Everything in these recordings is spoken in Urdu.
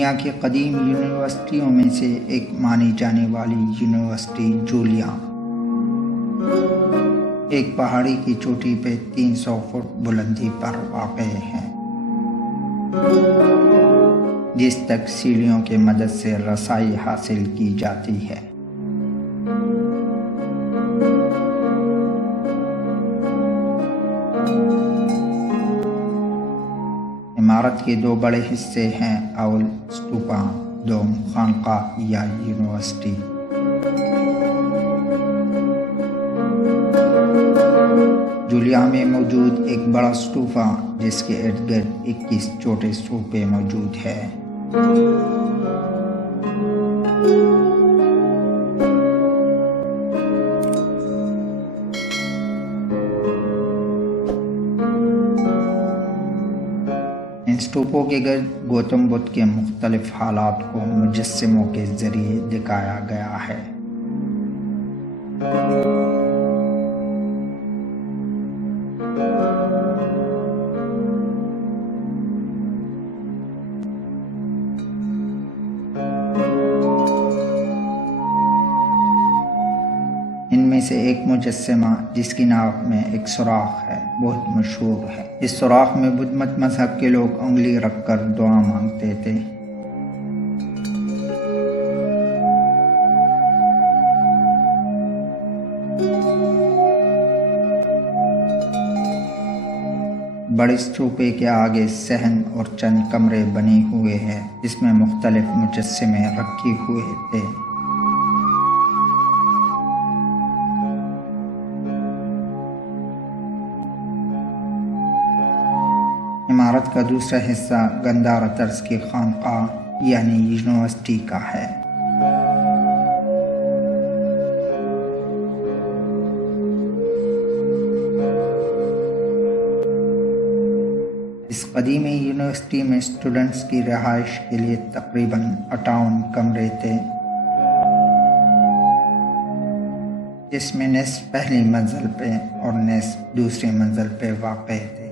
دنیا کی قدیم یونیورسٹیوں میں سے ایک مانی جانے والی یونیورسٹی جولیا ایک پہاڑی کی چوٹی پہ 300 فٹ بلندی پر واقع ہے، جس تک سیڑھیوں کی مدد سے رسائی حاصل کی جاتی ہے۔ عمارت کے 2 بڑے حصے ہیں، اول اسٹوپا، دوم خانقاہ یا یونیورسٹی۔ جولیا میں موجود ایک بڑا اسٹوپا جس کے ارد گرد 21 چھوٹے اسٹوپے موجود ہیں۔ ان اسٹوپوں کے گرد گوتم بدھ کے مختلف حالات کو مجسموں کے ذریعے دکھایا گیا ہے۔ ان میں سے ایک مجسمہ جس کی ناک میں ایک سوراخ ہے بہت مشہور ہے۔ اس سوراخ میں بدھ مت مذہب کے لوگ انگلی رکھ کر دعا مانگتے تھے۔ بڑے اسٹوپے کے آگے صحن اور چند کمرے بنے ہوئے ہیں جس میں مختلف مجسمے رکھے ہوئے تھے۔ عمارت کا دوسرا حصہ گندھارا طرز کی خانقاہ یعنی یونیورسٹی کا ہے۔ اس قدیمی یونیورسٹی میں اسٹوڈنٹس کی رہائش کے لیے تقریباً 58 کمرے تھے، جس میں نصف پہلی منزل پہ اور نصف دوسری منزل پہ واقع تھے۔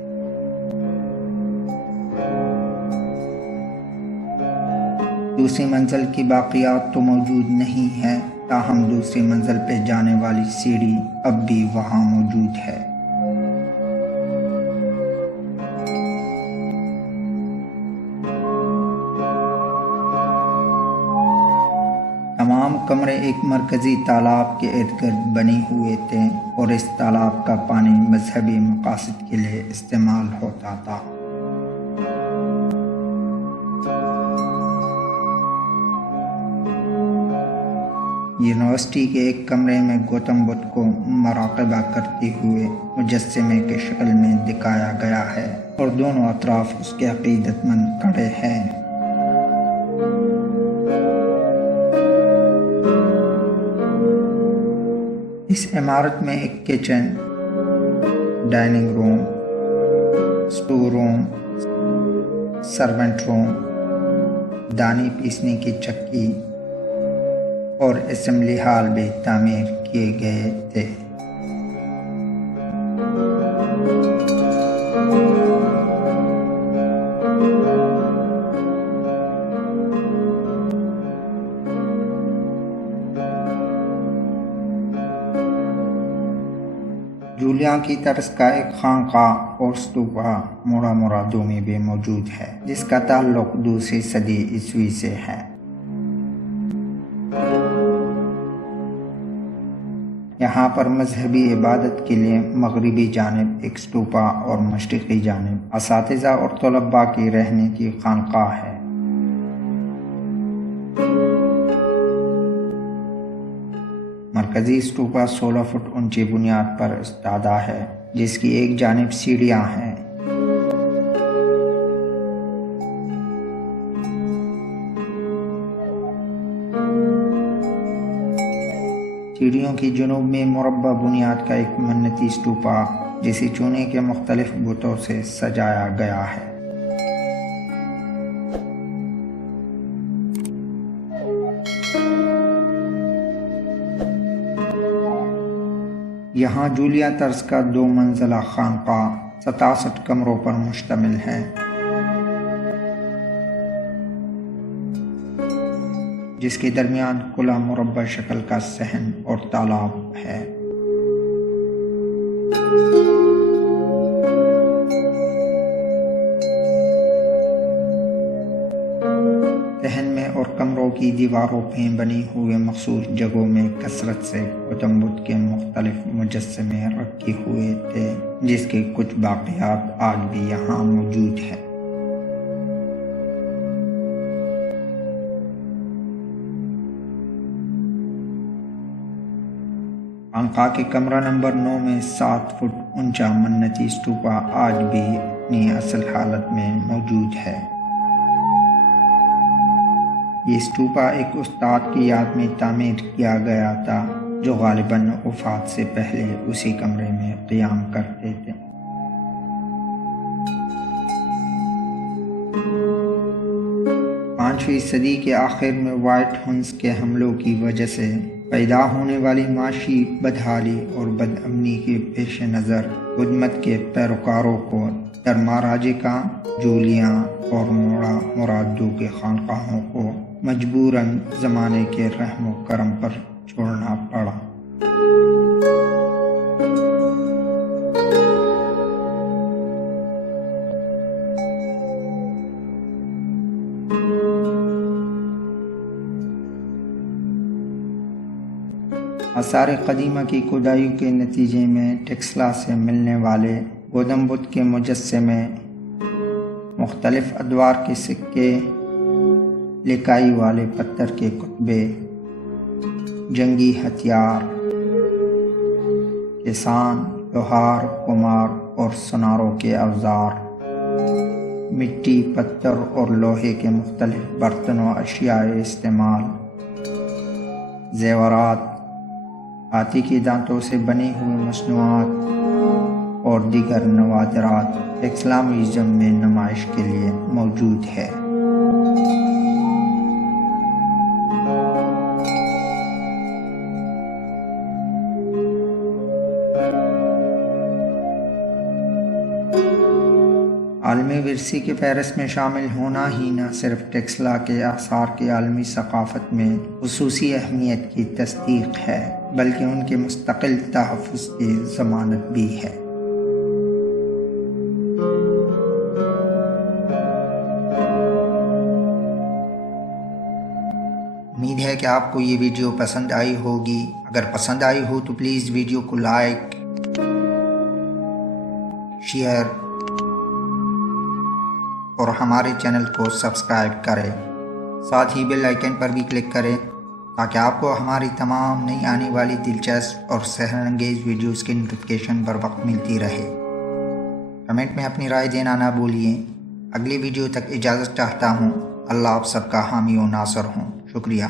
دوسری منزل کی باقیات تو موجود نہیں ہیں، تاہم دوسری منزل پہ جانے والی سیڑھی اب بھی وہاں موجود ہے۔ تمام کمرے ایک مرکزی تالاب کے ارد گرد بنے ہوئے تھے اور اس تالاب کا پانی مذہبی مقاصد کے لیے استعمال ہوتا تھا۔ یونیورسٹی کے ایک کمرے میں گوتم بدھ کو مراقبہ کرتے ہوئے مجسمے کے شکل میں دکھایا گیا ہے اور دونوں اطراف اس کے عقیدت مند کھڑے ہیں۔ اس عمارت میں ایک kitchen, dining room, store room, servant room, دانی پیسنے کی چکی اور اسمبلی ہال بھی تعمیر کیے گئے تھے۔ جولیا کی طرز کا ایک خانقاہ اور اسٹوپا مورا مرادو میں بھی موجود ہے، جس کا تعلق 2 صدی عیسوی سے ہے۔ یہاں پر مذہبی عبادت کے لیے مغربی جانب ایک اسٹوپا اور مشرقی جانب اساتذہ اور طلباء کی رہنے کی خانقاہ ہے۔ مرکزی اسٹوپا 16 فٹ اونچی بنیاد پر استادہ ہے، جس کی ایک جانب سیڑھیاں ہیں۔ سیڑھیوں کی جنوب میں مربع بنیاد کا ایک منتی اسٹوپا جسے چونے کے مختلف بتوں سے سجایا گیا ہے۔ یہاں جولیا طرز کا 2 منزلہ خانقاہ 67 کمروں پر مشتمل ہے۔ جس کے درمیان کھلا مربع شکل کا صحن اور تالاب ہے۔ صحن میں اور کمروں کی دیواروں پہ بنی ہوئے مخصوص جگہوں میں کثرت سے گوتم بدھ کے مختلف مجسمے رکھے ہوئے تھے، جس کے کچھ باقیات آج بھی یہاں موجود ہیں۔ خانقاہ کے کمرہ نمبر 9 میں 7 فٹ اونچا منتی اسٹوپا آج بھی اپنی اصل حالت میں موجود ہے۔ یہ اسٹوپا ایک استاد کی یاد میں تعمیر کیا گیا تھا جو غالباً وفات سے پہلے اسی کمرے میں قیام کرتے تھے۔ پانچویں صدی کے آخر میں وائٹ ہنس کے حملوں کی وجہ سے پیدا ہونے والی معاشی بدحالی اور بد امنی کے پیش نظر بدھ مت کے پیروکاروں کو دھرماراجے کا، جولیا اور مرادو کے خانقاہوں کو مجبوراً زمانے کے رحم و کرم پر چھوڑنا پڑا۔ آثار قدیمہ کی کھدائی کے نتیجے میں ٹیکسلا سے ملنے والے گوتم بدھ کے مجسمے، مختلف ادوار کے سکے، لکائی والے پتھر کے کتبے، جنگی ہتھیار، کسان، لوہار، کمار اور سناروں کے اوزار، مٹی، پتھر اور لوہے کے مختلف برتن و اشیاء استعمال، زیورات، ہاتھی کے دانتوں سے بنی ہوئی مصنوعات اور دیگر نوادرات ٹیکسلا میوزیم میں نمائش کے لیے موجود ہے۔ عالمی ورثے کے فہرست میں شامل ہونا ہی نہ صرف ٹیکسلا کے آثار کی عالمی ثقافت میں خصوصی اہمیت کی تصدیق ہے، بلکہ ان کے مستقل تحفظ کی ضمانت بھی ہے۔ امید ہے کہ آپ کو یہ ویڈیو پسند آئی ہوگی۔ اگر پسند آئی ہو تو پلیز ویڈیو کو لائک، شیئر اور ہمارے چینل کو سبسکرائب کریں۔ ساتھ ہی بیل آئیکن پر بھی کلک کریں تاکہ آپ کو ہماری تمام نئی آنے والی دلچسپ اور سحر انگیز ویڈیوز کی نوٹیفیکیشن بر وقت ملتی رہے۔ کمنٹ میں اپنی رائے دینا نہ بھولیے۔ اگلی ویڈیو تک اجازت چاہتا ہوں۔ اللہ آپ سب کا حامی و ناصر ہوں۔ شکریہ۔